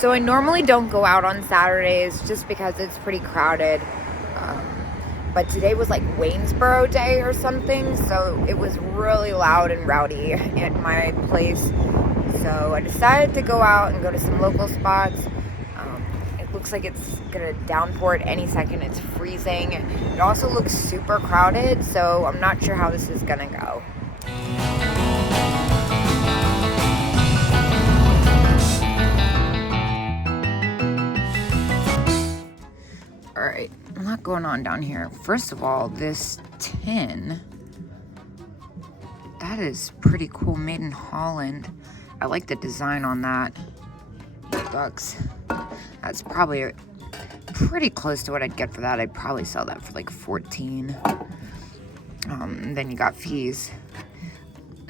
So I normally don't go out on Saturdays just because it's pretty crowded. But today was like Waynesboro Day or something, so it was really loud and rowdy at my place. So I decided to go out and go to some local spots. It looks like it's gonna downpour at any second. It's freezing. It also looks super crowded, so I'm not sure how this is gonna go. Alright, a lot going on down here. First of all, this tin, that is pretty cool, made in Holland. I like the design on that. $8. That's probably pretty close to what I'd get for that. I'd probably sell that for like 14. Then you got fees.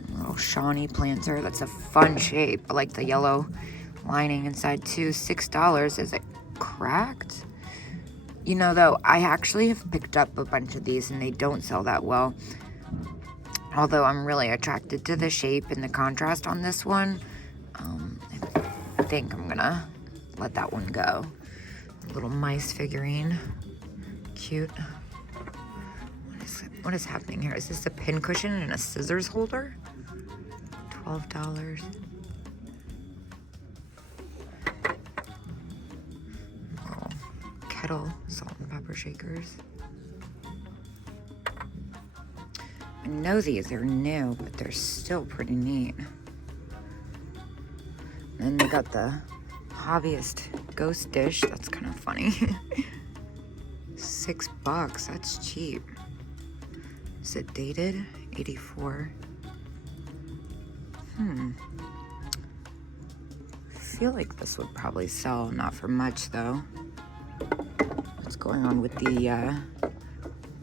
A little Shawnee planter. That's a fun shape. I like the yellow lining inside too. $6. Is it cracked? You know, though, I actually have picked up a bunch of these and they don't sell that well. Although I'm really attracted to the shape and the contrast on this one. I think I'm gonna let that one go. Little mice figurine. Cute. What is happening here? Is this a pin cushion and a scissors holder? $12. Kettle salt and pepper shakers. I know these are new, but they're still pretty neat. And then they got the hobbyist ghost dish. That's kind of funny. $6. That's cheap. Is it dated? 84. I feel like this would probably sell, not for much though. What's going on with the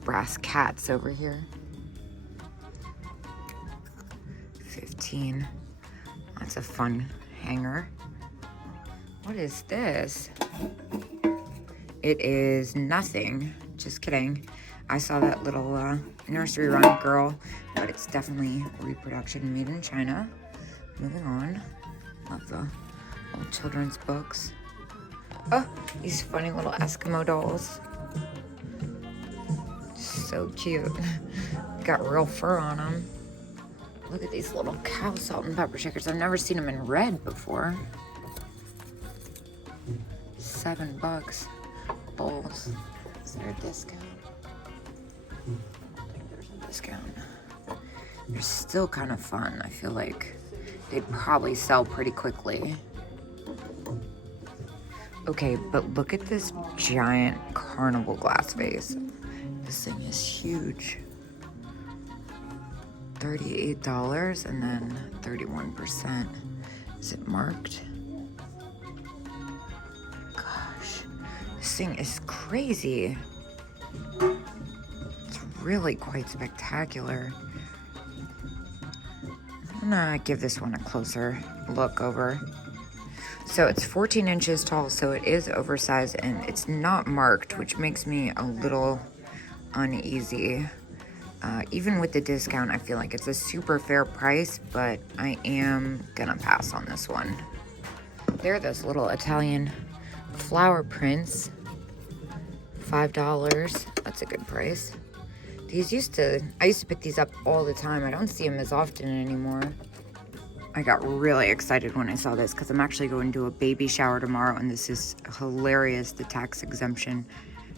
brass cats over here? 15. That's a fun hanger. What is this? It is nothing. Just kidding. I saw that little nursery rhyme girl, but it's definitely reproduction made in China. Moving on. Love the old children's books. Oh, these funny little Eskimo dolls. So cute. Got real fur on them. Look at these little cow salt and pepper shakers. I've never seen them in red before. $7. Bowls. Is there a discount? I think there's a discount. They're still kind of fun. I feel like they'd probably sell pretty quickly. Okay, but look at this giant Carnival glass vase. This thing is huge. $38 and then 31%. Is it marked? Gosh, this thing is crazy. It's really quite spectacular. I'm gonna give this one a closer look over. So it's 14 inches tall, so it is oversized and it's not marked, which makes me a little uneasy. Even with the discount, I feel like it's a super fair price, but I am gonna pass on this one. There are those little Italian flower prints. $5. That's a good price. I used to pick these up all the time. I don't see them as often anymore. I got really excited when I saw this because I'm actually going to a baby shower tomorrow, and this is hilarious, the tax exemption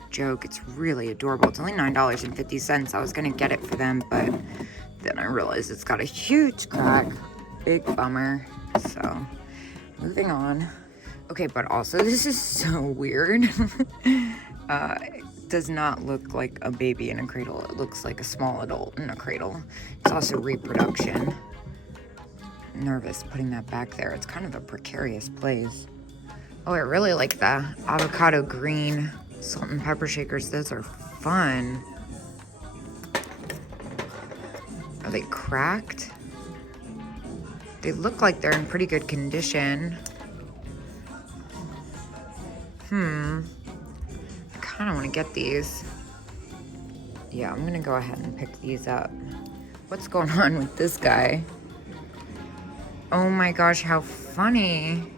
joke. It's really adorable. It's only $9.50. I was gonna get it for them, but then I realized it's got a huge crack. Big bummer. So moving on. Okay, but also this is so weird. It does not look like a baby in a cradle. It looks like a small adult in a cradle. It's also reproduction. Nervous putting that back there. It's kind of a precarious place. Oh, I really like the avocado green salt and pepper shakers. Those are fun. Are they cracked? They look like they're in pretty good condition. I kind of want to get these. Yeah, I'm gonna go ahead and pick these up. What's going on with this guy? Oh my gosh, how funny.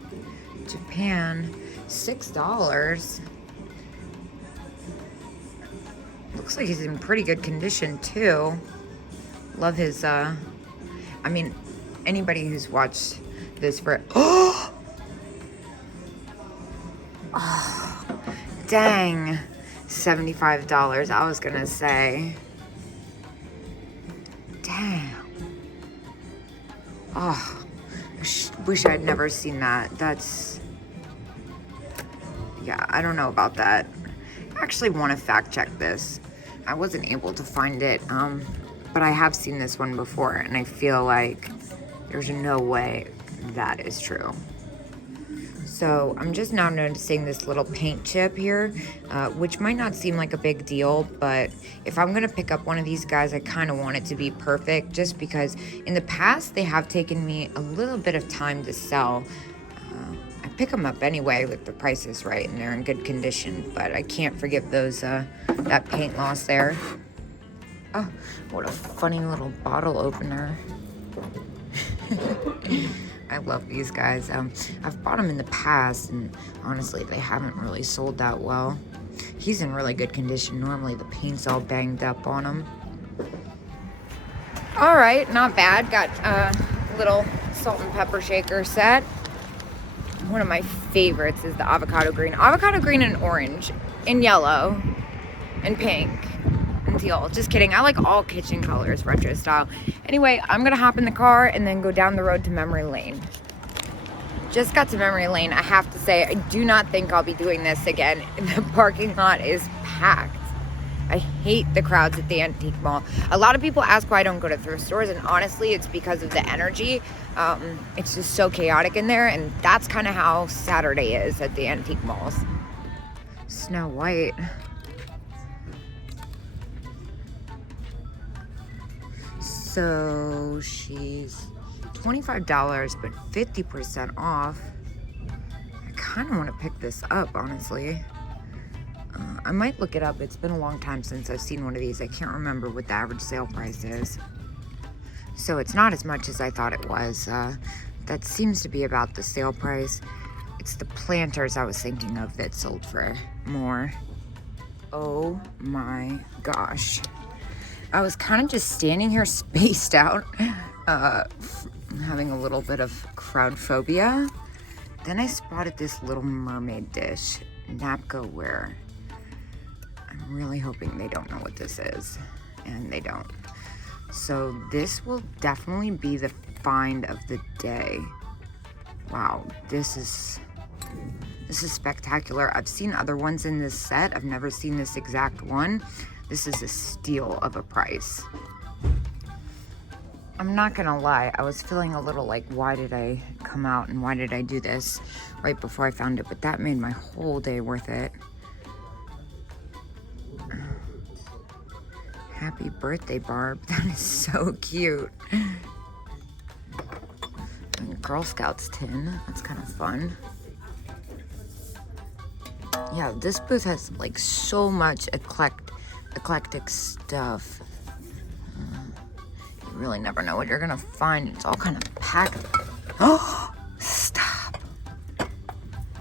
Japan, $6. Looks like he's in pretty good condition too. Love his, I mean, anybody who's watched this for, oh, dang, $75. I was gonna say, damn. Oh, I wish I'd never seen that. That's, yeah, I don't know about that. I actually want to fact check this. I wasn't able to find it, but I have seen this one before, and I feel like there's no way that is true. So I'm just now noticing this little paint chip here, which might not seem like a big deal, but if I'm gonna pick up one of these guys, I kind of want it to be perfect, just because in the past they have taken me a little bit of time to sell. I pick them up anyway with the prices right and they're in good condition, but I can't forgive those that paint loss there. Oh, what a funny little bottle opener. I love these guys. I've bought them in the past, and honestly, they haven't really sold that well. He's in really good condition. Normally, the paint's all banged up on him. All right, not bad. Got a little salt and pepper shaker set. One of my favorites is the avocado green. Avocado green and orange, and yellow, and pink, and teal. Just kidding. I like all kitchen colors, retro style. Anyway, I'm gonna hop in the car and then go down the road to Memory Lane. Just got to Memory Lane. I have to say, I do not think I'll be doing this again. The parking lot is packed. I hate the crowds at the antique mall. A lot of people ask why I don't go to thrift stores, and honestly, it's because of the energy. It's just so chaotic in there, and that's kind of how Saturday is at the antique malls. Snow White. So she's $25, but 50% off. I kind of want to pick this up, honestly. I might look it up. It's been a long time since I've seen one of these. I can't remember what the average sale price is. So it's not as much as I thought it was. That seems to be about the sale price. It's the planters I was thinking of that sold for more. Oh my gosh. I was kind of just standing here spaced out, having a little bit of crowd phobia. Then I spotted this little Mermaid Dish napco ware. I'm really hoping they don't know what this is, and they don't. So this will definitely be the find of the day. Wow, this is spectacular. I've seen other ones in this set. I've never seen this exact one. This is a steal of a price. I'm not gonna lie, I was feeling a little like, why did I come out and why did I do this right before I found it? But that made my whole day worth it. Happy birthday, Barb. That is so cute. And Girl Scouts tin. That's kind of fun. Yeah, this booth has like so much eclectic stuff. You really never know what you're gonna find. It's all kind of packed. Oh, stop.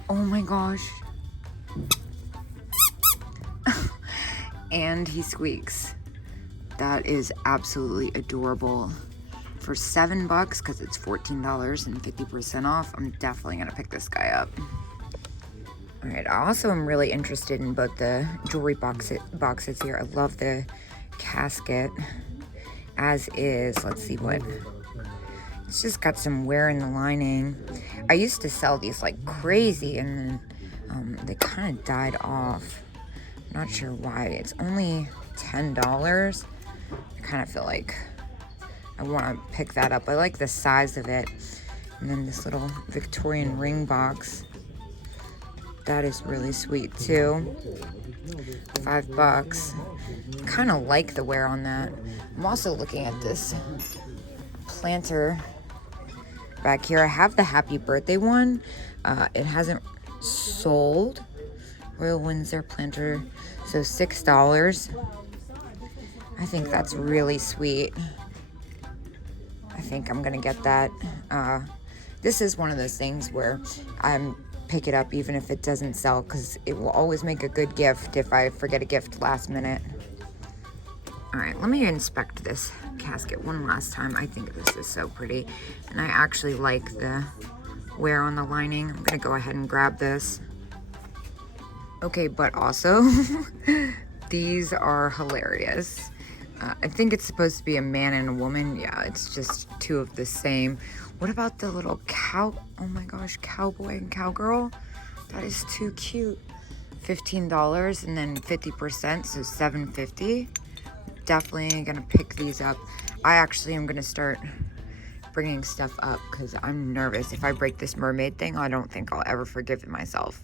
Oh my gosh. And he squeaks. That is absolutely adorable. For $7, because it's $14 and 50% off, I'm definitely gonna pick this guy up. All right, I also am really interested in both the jewelry boxes here. I love the casket, as is. Let's see what. It's just got some wear in the lining. I used to sell these like crazy, and then they kind of died off. Not sure why. It's only $10. I kind of feel like I want to pick that up. I like the size of it. And then this little Victorian ring box. That is really sweet too. $5. Kind of like the wear on that. I'm also looking at this planter back here. I have the Happy Birthday one. It hasn't sold. Royal Windsor planter. So $6. I think that's really sweet. I think I'm gonna get that. This is one of those things where I'm pick it up even if it doesn't sell, because it will always make a good gift if I forget a gift last minute. All right, let me inspect this casket one last time. I think this is so pretty, and I actually like the wear on the lining. I'm gonna go ahead and grab this. Okay, but also, these are hilarious. I think it's supposed to be a man and a woman. Yeah, it's just two of the same. What about the little cow? Oh my gosh, cowboy and cowgirl? That is too cute. $15 and then 50%, so $7.50. Definitely gonna pick these up. I actually am gonna start bringing stuff up because I'm nervous. If I break this mermaid thing, I don't think I'll ever forgive myself.